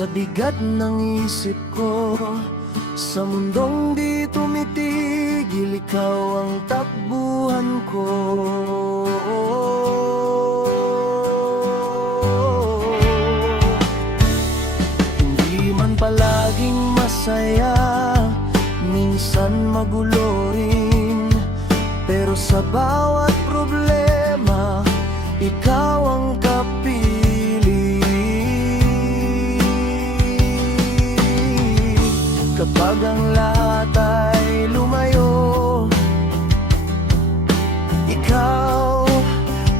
Sa bigat ng isip ko, sa mundong di tumitigil, ikaw ang takbuhan ko. Hindi man palaging masaya, minsan magulo rin, pero sa bawat problema, ikaw ang kapili. Kapag ang lahat ay lumayo, ikaw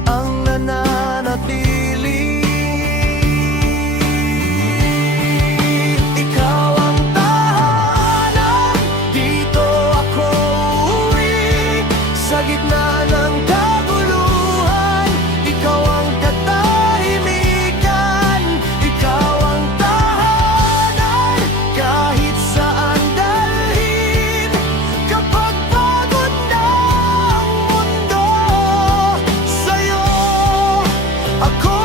ang nananatili. Ikaw ang tahanan, dito ako uuwi. Sa gitna ng kaguluhan, ikaw ang katahimikan. Ikaw ang tahanan, kahit saan dalhin. Kapag pagod na ang mundo, sa'yo ako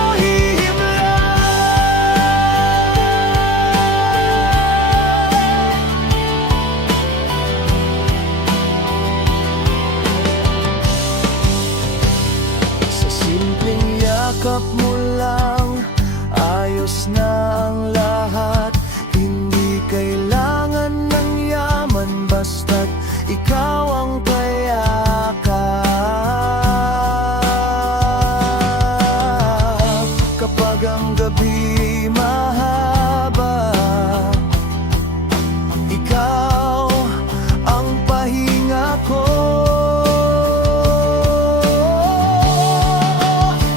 sa simpleng yakap mo lang, ayos na ang lahat. Hindi kailangan ng yaman, basta't ikaw ang payakap. Kapag ang gabi mahaba, ikaw ang pahinga ko.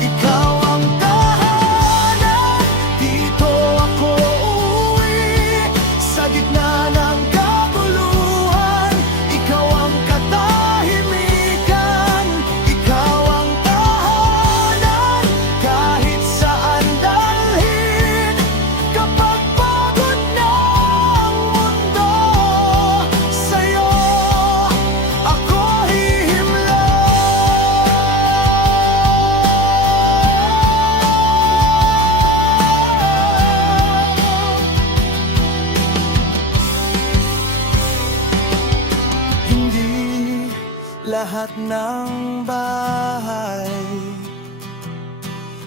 Ikaw ang tahanan, dito ako uuwi. Sa gitna ng kaguluhan, ikaw ang katahimikan. Ikaw ang tahanan, kahit saan dalhin. Kapag pagod na ang mundo, sa'yo ako Hindi lahat ng bahay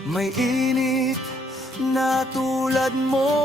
may init na tulad mo.